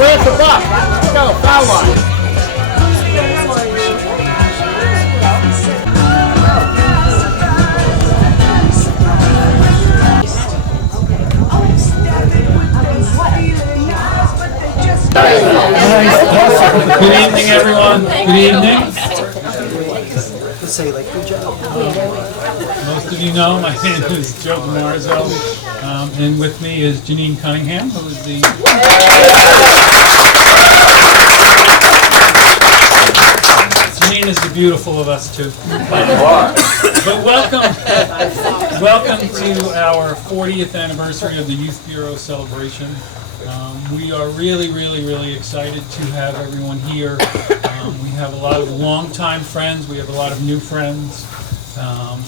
Grant the buck. Let's go, foul line. Good evening, everyone. Good evening. Most of you know my name is Joe DiMarzo, and with me is Janine Cunningham, who is the Janine is the beautiful of us too. But welcome to our 40th anniversary of the Youth Bureau celebration. We are really excited to have everyone here. We have a lot of longtime friends, we have a lot of new friends,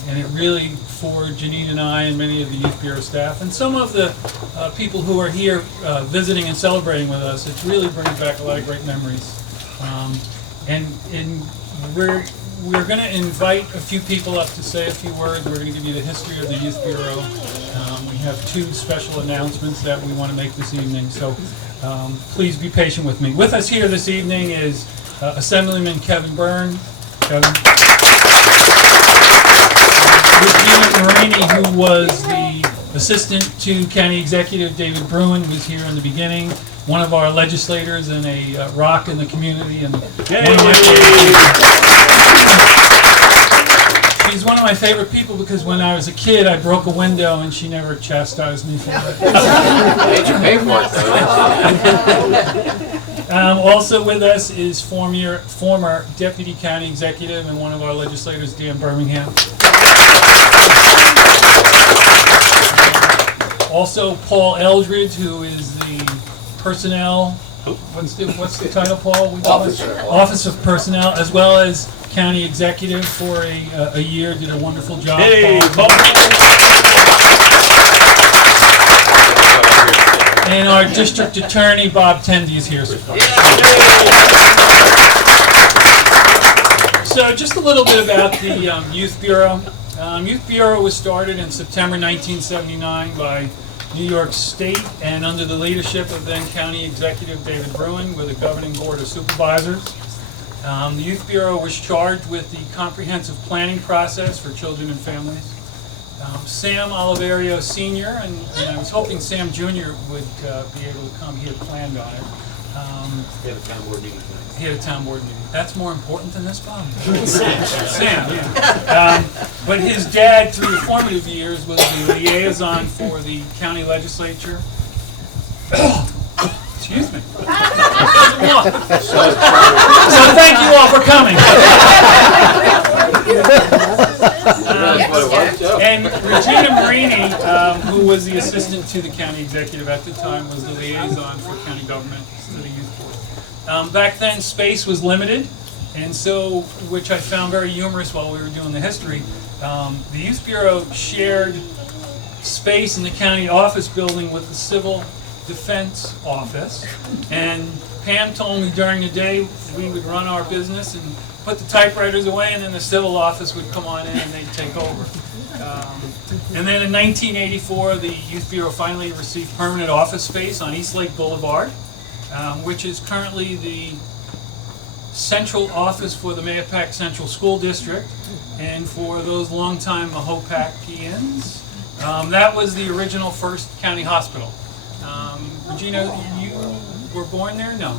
and it really, for Janine and I and many of the Youth Bureau staff, and some of the people who are here visiting and celebrating with us, it really brings back a lot of great memories. And we're going to invite a few people up to say a few words. We're going to give you the history of the Youth Bureau. We have two special announcements that we want to make this evening, so please be patient with me. With us here this evening is Assemblyman Kevin Byrne. Kevin. Regina Marini, who was the assistant to County Executive David Bruin, was here in the beginning. One of our legislators and a rock in the community, and she's one of my favorite people because when I was a kid, I broke a window and she never chastised me for it. Made you pay for it, also with us is former Deputy County Executive and one of our legislators, Dan Birmingham. Also Paul Eldridge, who is the personnel, what's the title, Paul? Office of Personnel, as well as County Executive for a year, did a wonderful job. Hey, Paul. And our District Attorney, Bob Tendy, is here. So just a little bit about the Youth Bureau. Youth Bureau was started in September 1979 by New York State and under the leadership of then County Executive David Bruin with a governing board of supervisors. The Youth Bureau was charged with the comprehensive planning process for children and families. Sam Oliverio Sr., and I was hoping Sam Jr. would be able to come. He had planned on it. He had a town board meeting tonight. He had a town board meeting. That's more important than this, Bob. Sam, yeah. But his dad, through the formative years, was the liaison for the county legislature. Excuse me. So thank you all for coming. And Regina Marini, who was the assistant to the county executive at the time, was the liaison for county government to the youth board. Back then, space was limited, and so, which I found very humorous while we were doing the history, the Youth Bureau shared space in the county office building with the Civil Defense Office, and Pam told me during the day we would run our business and put the typewriters away, and then the civil office would come on in and they'd take over. And then in 1984, the Youth Bureau finally received permanent office space on East Lake Boulevard, which is currently the central office for the Mahopac Central School District, and for those longtime Mahopacians, that was the original First County Hospital. Regina, you were born there? No.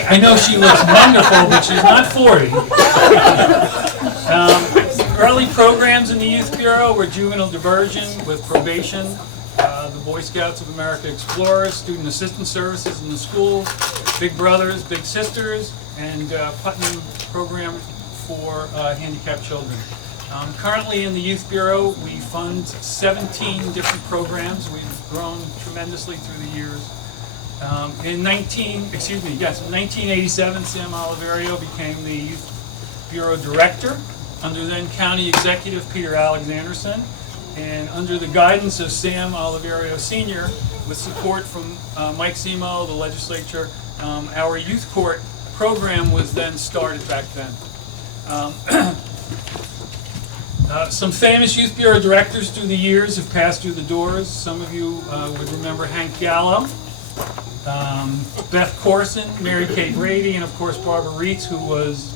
I know she looks wonderful, but she's not 40. Early programs in the Youth Bureau were juvenile diversion with probation, the Boy Scouts of America Explorers, student assistance services in the schools, Big Brothers, Big Sisters, and Putnam program for handicapped children. Currently in the Youth Bureau, we fund 17 different programs. We've grown tremendously through the years. In 1987, Sam Oliverio became the Youth Bureau Director under then County Executive Peter Alexanderson, and under the guidance of Sam Oliverio Sr., with support from Mike Simo, the legislature, our youth court program was then started back then. Some famous Youth Bureau directors through the years have passed through the doors. Some of you would remember Hank Gallo, Beth Corson, Mary Kay Brady, and of course Barbara Reitz, who was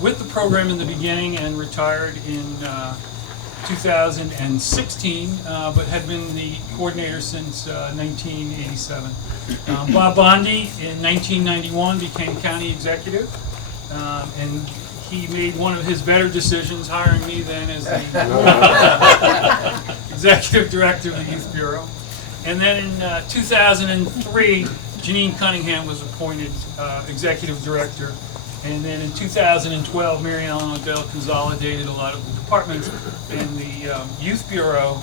with the program in the beginning and retired in 2016, but had been the coordinator since 1987. Bob Bondi in 1991 became county executive, and he made one of his better decisions, hiring me then as the executive director of the Youth Bureau. And then in 2003, Janine Cunningham was appointed executive director. And then in 2012, Mary Ellen O'Dell consolidated a lot of the departments, and the Youth Bureau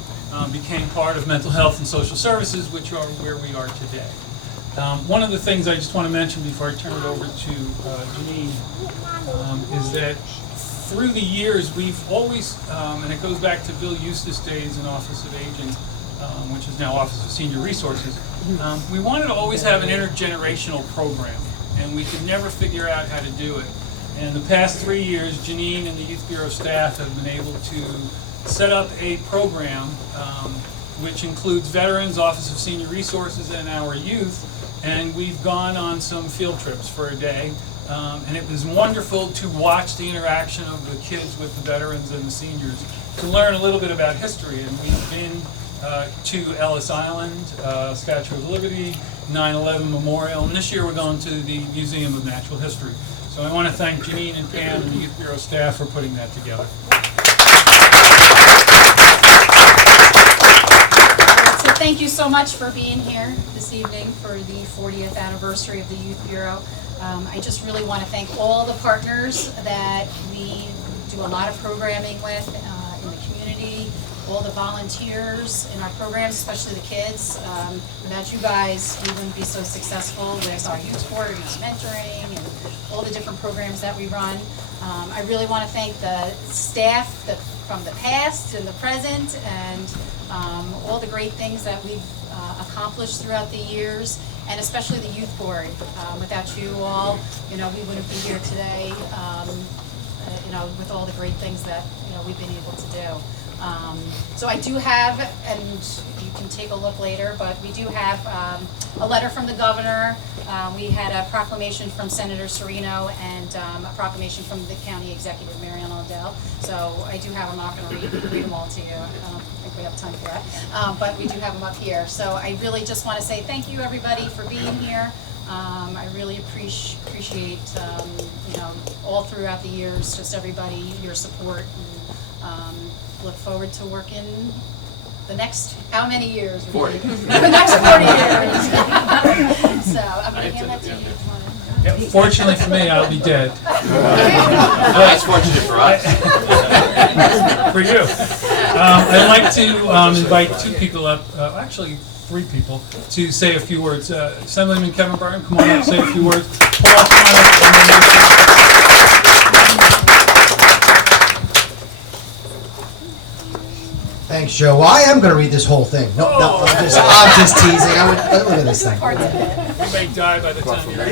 became part of Mental Health and Social Services, which are where we are today. One of the things I just want to mention before I turn it over to Janine is that through the years we've always, and it goes back to Bill Eustace days in Office of Aging, which is now Office of Senior Resources, we wanted to always have an intergenerational program, and we could never figure out how to do it. And the past 3 years, Janine and the Youth Bureau staff have been able to set up a program which includes veterans, Office of Senior Resources, and our youth. And we've gone on some field trips for a day, and it was wonderful to watch the interaction of the kids with the veterans and the seniors to learn a little bit about history. And we've been to Ellis Island, Statue of Liberty, 9/11 Memorial, and this year we're going to the Museum of Natural History. So I want to thank Janine and Pam and the Youth Bureau staff for putting that together. So thank you so much for being here this evening for the 40th anniversary of the Youth Bureau. I just really want to thank all the partners that we do a lot of programming with in the community, all the volunteers in our programs, especially the kids. Without you guys, we wouldn't be so successful with our youth board and our mentoring and all the different programs that we run. I really want to thank the staff from the past and the present, and all the great things that we've accomplished throughout the years, and especially the youth board. Without you all, we wouldn't be here today, with all the great things that we've been able to do. So I do have, and you can take a look later, but we do have a letter from the governor. We had a proclamation from Senator Serino and a proclamation from the county executive, Mary Ellen O'Dell. So I do have them. I'm not going to read them all to you. I don't think we have time for that. But we do have them up here. So I really just want to say thank you, everybody, for being here. I really appreciate, all throughout the years, just everybody, your support. And, look forward to working the next, how many years? 40. The next 40 years. So I'm going to hand that to you. Yep, fortunately for me, I'll be dead. That's fortunate for us. For you. I'd like to invite two people up, actually 3 people, to say a few words. Assemblyman Kevin Burton, come on up, say a few words. Paul, come on up. Thanks, Joe. Well, I am going to read this whole thing. No, I'm just teasing. Look at this thing. You may die by the time you're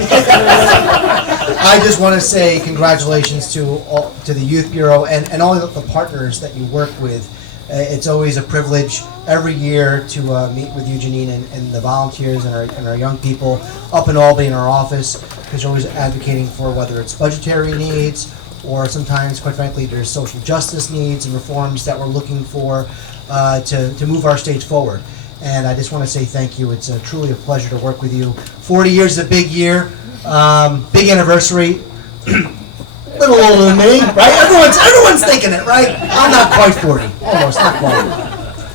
I just want to say congratulations to the Youth Bureau and all the partners that you work with. It's always a privilege every year to meet with you, Janine, and the volunteers and our young people up in Albany in our office, because you're always advocating for whether it's budgetary needs or sometimes, quite frankly, there's social justice needs and reforms that we're looking for to move our states forward. And I just want to say thank you. It's truly a pleasure to work with you. 40 years is a big year, big anniversary. Little older than me, right? Everyone's thinking it, right? I'm not quite 40, almost, not quite.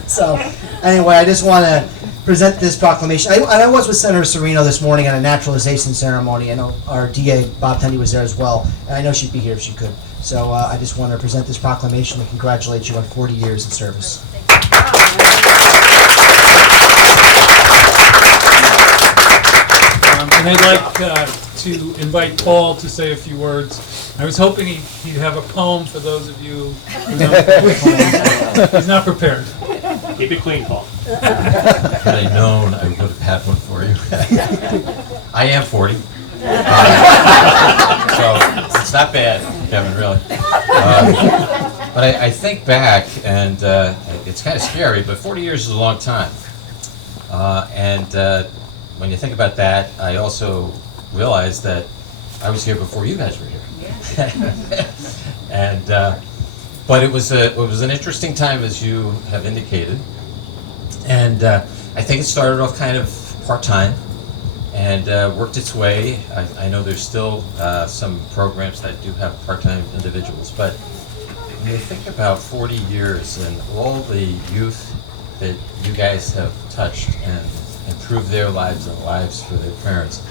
So, anyway, I just want to present this proclamation. I was with Senator Serino this morning at a naturalization ceremony. I know our DA, Bob Tendy, was there as well, and I know she'd be here if she could. So I just want to present this proclamation and congratulate you on 40 years in service. And I'd like to invite Paul to say a few words. I was hoping he'd have a poem for those of you who don't. He's not prepared. Keep it clean, Paul. Had I known, I would have had one for you. I am 40. So it's not bad, Kevin, really. But I think back, and it's kind of scary, but 40 years is a long time. And when you think about that, I also realized that I was here before you guys were here. And but it was an interesting time, as you have indicated. And I think it started off kind of part-time and worked its way. I know there's still some programs that do have part-time individuals, but when you think about 40 years and all the youth that you guys have touched and improved their lives and lives for their parents,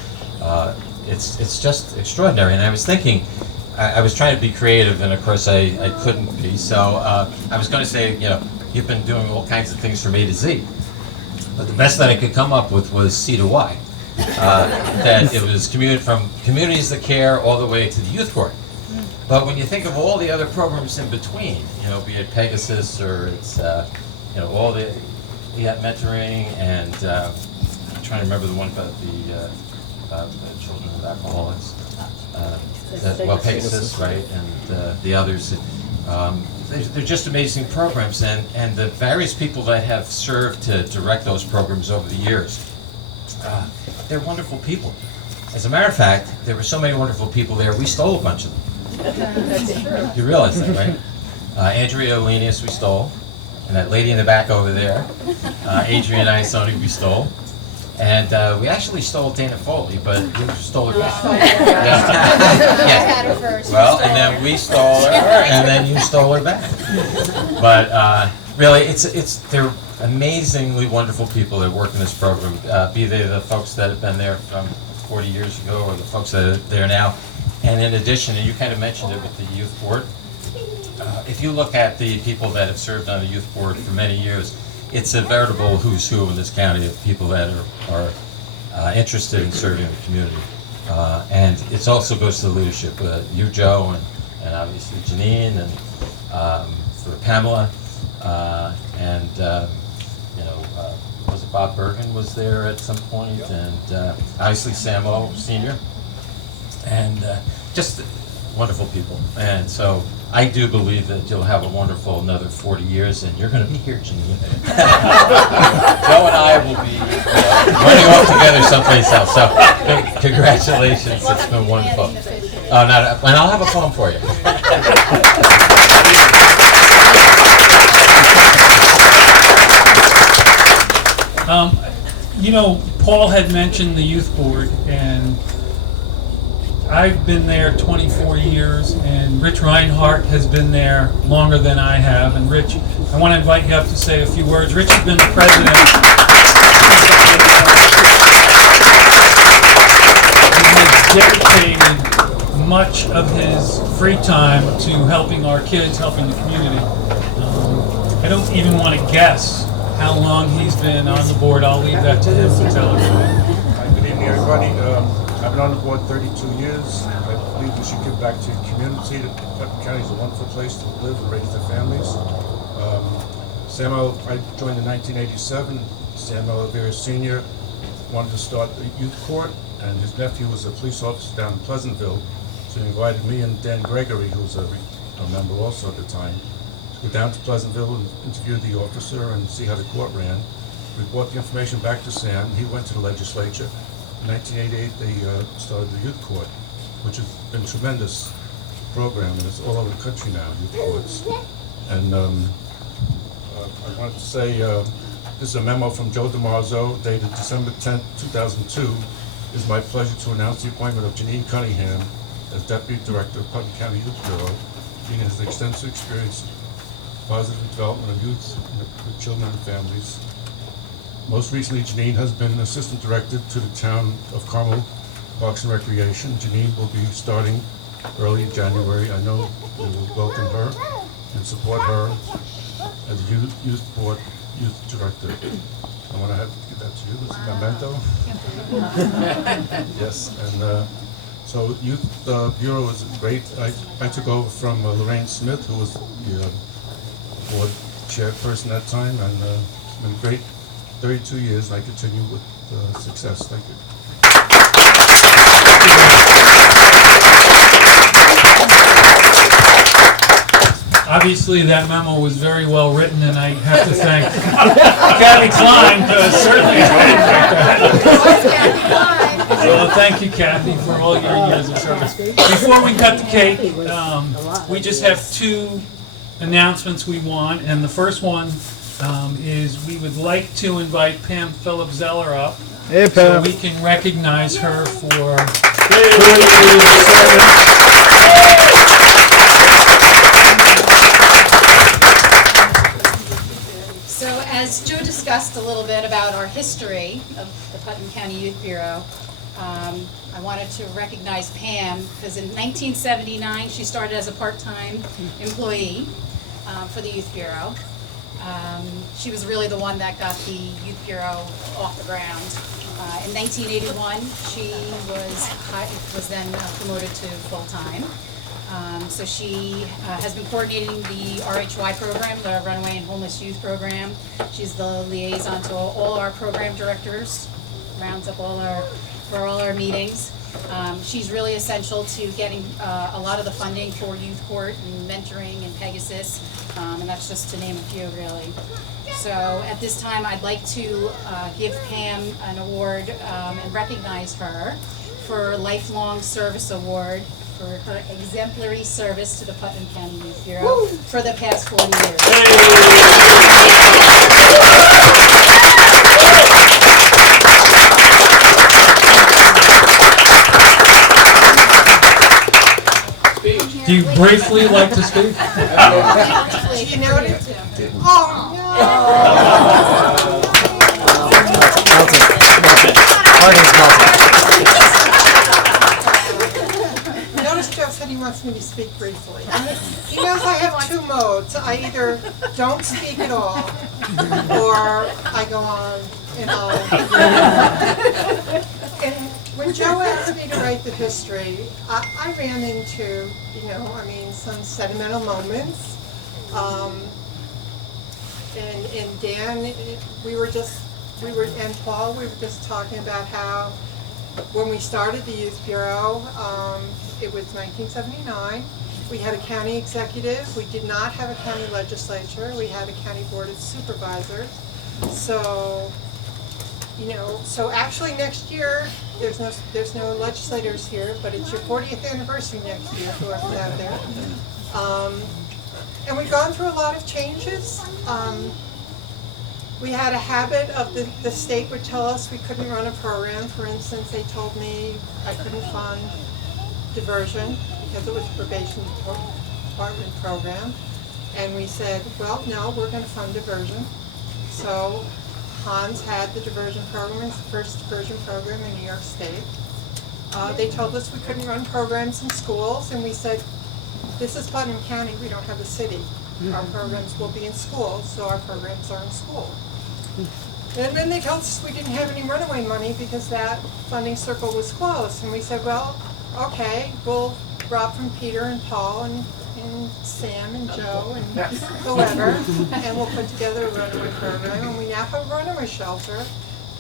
it's just extraordinary. And I was thinking, I was trying to be creative, and of course I couldn't be. So I was going to say, you know, you've been doing all kinds of things from A to Z, but the best that I could come up with was C to Y. That it was from communities that care all the way to the youth court. But when you think of all the other programs in between, you know, be it Pegasus or it's, you know, all the mentoring and I'm trying to remember the one about the children of alcoholics. Pegasus, right, and the others. They're just amazing programs, and the various people that have served to direct those programs over the years, they're wonderful people. As a matter of fact, there were so many wonderful people there, we stole a bunch of them. That's true. You realize that, right? Andrea Olenius we stole, and that lady in the back over there, Adrian Isoni we stole. And we actually stole Dana Foley, but we stole her back. I had her first. Well, and then we stole her, and then you stole her back. But really, they're amazingly wonderful people that work in this program. Be they the folks that have been there from 40 years ago, or the folks that are there now. And in addition, and you kind of mentioned it with the youth board. If you look at the people that have served on the youth board for many years, it's a veritable who's who in this county of people that are interested in serving the community. And it also goes to the leadership. You, Joe, and obviously Janine, and for Pamela, and you know, was it Bob Bergen was there at some point, and obviously Samo Sr. And just wonderful people. And so I do believe that you'll have a wonderful another 40 years, and you're going to be here, Janine. Joe and I will be running off together someplace else. So congratulations, it's been wonderful. And I'll have a poem for you. You know, Paul had mentioned the youth board, and I've been there 24 years, and Rich Reinhardt has been there longer than I have. And Rich, I want to invite you up to say a few words. Rich has been the president. He has dedicated much of his free time to helping our kids, helping the community. I don't even want to guess how long he's been on the board. I'll leave that to him to tell us. Good evening, everybody. I've been on the board 32 years. I believe we should give back to the community. Putnam County is a wonderful place to live and raise their families. Samuel, I joined in 1987. Samuel Oliveira Sr. wanted to start the youth court, and his nephew was a police officer down in Pleasantville. So he invited me and Dan Gregory, who was a member also at the time, to go down to Pleasantville and interview the officer and see how the court ran. We brought the information back to Sam. He went to the legislature. In 1988, they started the youth court, which has been a tremendous program, and it's all over the country now, youth courts. And I wanted to say, this is a memo from Joe DiMarzo, dated December 10, 2002. It is my pleasure to announce the appointment of Janine Cunningham as Deputy Director of Putnam County Youth Bureau. Janine has extensive experience in positive development of youth with children and families. Most recently, Janine has been Assistant Director to the Town of Carmel Parks and Recreation. Janine will be starting early in January. I know we will welcome her and support her as Youth Board Youth Director. I want to give that to you as a memento. Yes, and so Youth Bureau is great. I took over from Lorraine Smith, who was the board chairperson at that time, and it's been great. 32 years, and I continue with success. Thank you. Obviously, that memo was very well written, and I have to thank Kathy Klein, because certainly so thank you, Kathy, for all your years of service. Before we cut the cake, we just have two announcements we want, and the first one is we would like to invite Pam Phillips Zeller up. Hey, So Pam. we can recognize her for So as Joe discussed a little bit about our history of the Putnam County Youth Bureau, I wanted to recognize Pam because in 1979 she started as a part-time employee for the Youth Bureau. She was really the one that got the Youth Bureau off the ground. In 1981, she was then promoted to full-time. So she has been coordinating the RHY program, the Runaway and Homeless Youth Program. She's the liaison to all our program directors, rounds up for all our meetings. She's really essential to getting a lot of the funding for Youth Court and mentoring and Pegasus, and that's just to name a few, really. So at this time, I'd like to give Pam an award and recognize her for Lifelong Service Award for her exemplary service to the Putnam County Youth Bureau for the past 40 years. Do you briefly like to speak? You know what it is? Oh, Notice Joe said he wants me to speak briefly. He knows I have two modes. I either don't speak at all, or I go on and on. And when Joe asked me to write the history, I ran into, some sentimental moments. And Dan, and Paul, we were just talking about how when we started the Youth Bureau, it was 1979. We had a county executive. We did not have a county legislature. We had a county board of supervisors. So, so actually next year, there's no legislators here, but it's your 40th anniversary next year, whoever's out there. And we've gone through a lot of changes. We had a habit of the state would tell us we couldn't run a program. For instance, they told me I couldn't fund diversion because it was a probation department program. And we said, well, no, we're going to fund diversion. So Hans had the diversion program, it's the first diversion program in New York State. They told us we couldn't run programs in schools, and we said, this is Putnam County, we don't have a city. Our programs will be in schools, so our programs are in school. And then they told us we didn't have any runaway money because that funding circle was closed. And we said, well, okay, we'll rob from Peter and Paul and Sam and Joe and whoever, and we'll put together a runaway program. And we now have a runaway shelter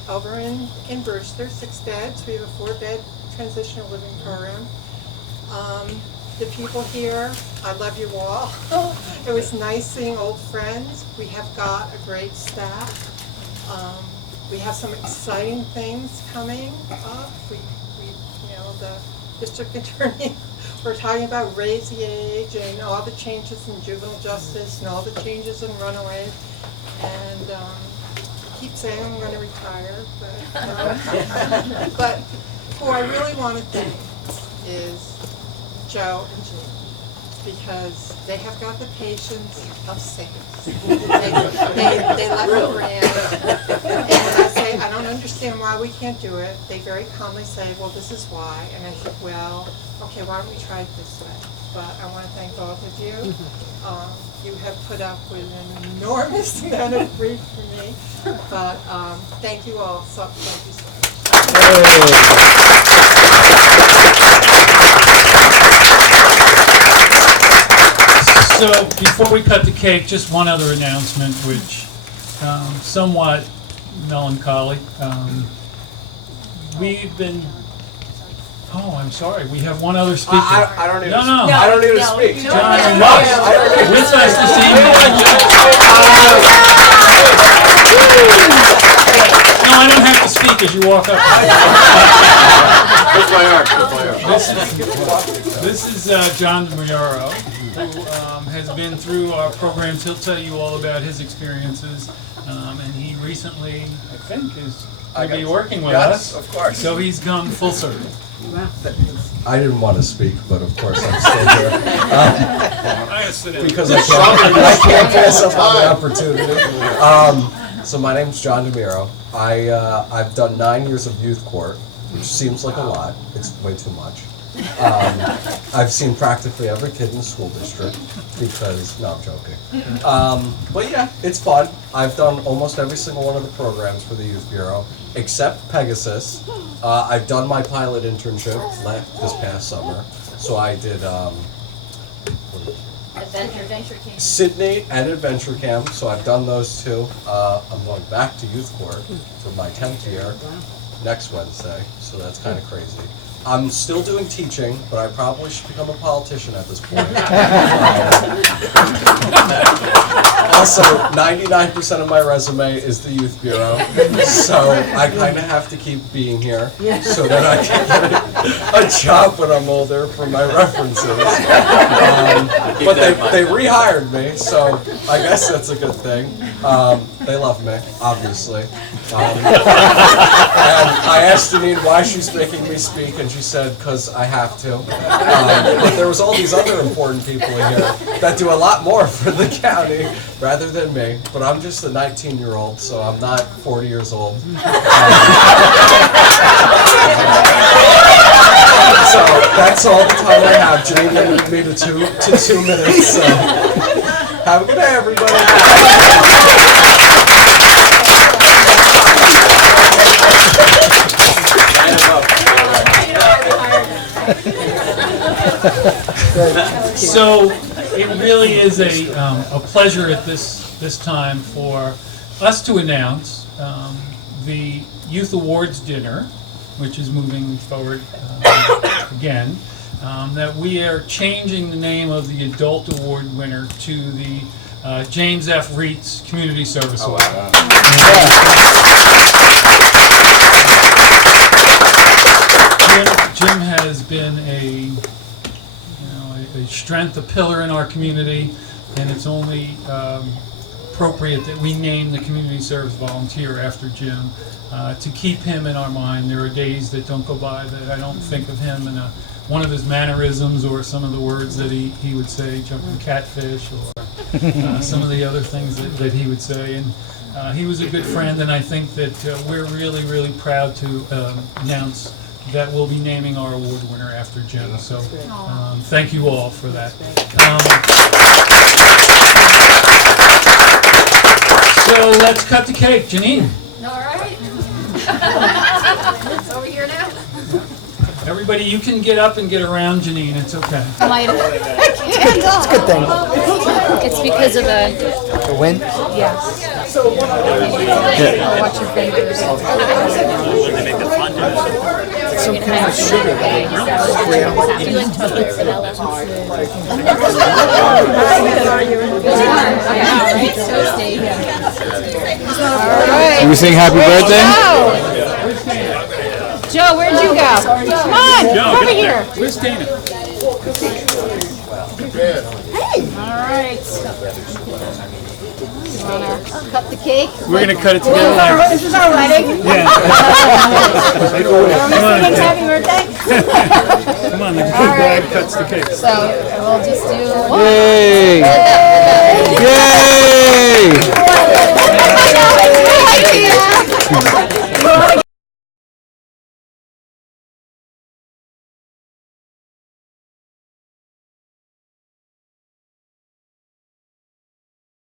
over in Brewster, 6 beds. We have a 4-bed transitional living program. The people here, I love you all. It was nice seeing old friends. We have got a great staff. We have some exciting things coming up. The district attorney, we're talking about raise the age and all the changes in juvenile justice and all the changes in runaways. And I keep saying I'm going to retire, but who I really want to thank is Joe and Jean, because they have got the patience of saints. They let me rant, and when I say I don't understand why we can't do it, they very calmly say, well, this is why. And I said, well, okay, why don't we try it this way? But I want to thank both of you. You have put up with an enormous amount of grief for me, but thank you all. So thank you so much. So before we cut the cake, just one other announcement, which somewhat melancholy. We've been Oh, I'm sorry, we have one other speaker. I don't need No, to no. I don't need to speak. John, you must. With us this evening. No, I don't have to speak as you walk up. Where's my arm? Where's my arm? This is John DeMarioro, who has been through our programs. He'll tell you all about his experiences. And he recently, I think, is going to be working with us. Yes, of course. So he's come full circle. I didn't want to speak, but of course I'm still here. I gotta sit down. Because I can't pass up on the opportunity. So my name's John DeMiro. I've done 9 years of youth court, which seems like a lot. It's way too much. I've seen practically every kid in the school district because, no, I'm joking. But yeah, it's fun. I've done almost every single one of the programs for the Youth Bureau, except Pegasus. I've done my pilot internship this past summer. So I did Adventure Camp. Sydney and Adventure Camp, so I've done those two. I'm going back to youth court for my 10th year next Wednesday, so that's kind of crazy. I'm still doing teaching, but I probably should become a politician at this point. Also, 99% of my resume is the Youth Bureau, so I kind of have to keep being here so that I can get a job when I'm older for my references. But they rehired me, so I guess that's a good thing. They love me, obviously. And I asked Janine why she's making me speak, and she said, because I have to. But there was all these other important people in here that do a lot more for the county rather than me. But I'm just a 19-year-old, so I'm not 40 years old. So that's all the time I have. Janine limited me to 2 minutes, so have a good day, everybody. So it really is a pleasure at this time for us to announce the Youth Awards Dinner, which is moving forward again, that we are changing the name of the Adult Award winner to the James F. Reitz Community Service Award. Jim has been a strength, a pillar in our community, and it's only appropriate that we name the community service volunteer after Jim to keep him in our mind. There are days that don't go by that I don't think of him and one of his mannerisms or some of the words that he would say, jumping catfish, or some of the other things that he would say. And he was a good friend, and I think that we're really, really proud to announce that we'll be naming our award winner after Jim. So thank you all for that. So let's cut the cake. Janine. All right. It's over here now. Everybody, you can get up and get around Janine. It's okay. It's a good thing. It's because of The win? yes. Watch your fingers. Some kind of sugar. I'm doing chocolate vanilla. You sing happy birthday? Joe, where'd you go? Come on, Joe, over get here. there. Where's Dana? All right. You wanna cut the cake? We're going to cut it together like This is our wedding. Singing happy birthday. come on, the good bride cuts the cake. So we'll just do. Yay! Yay! You want to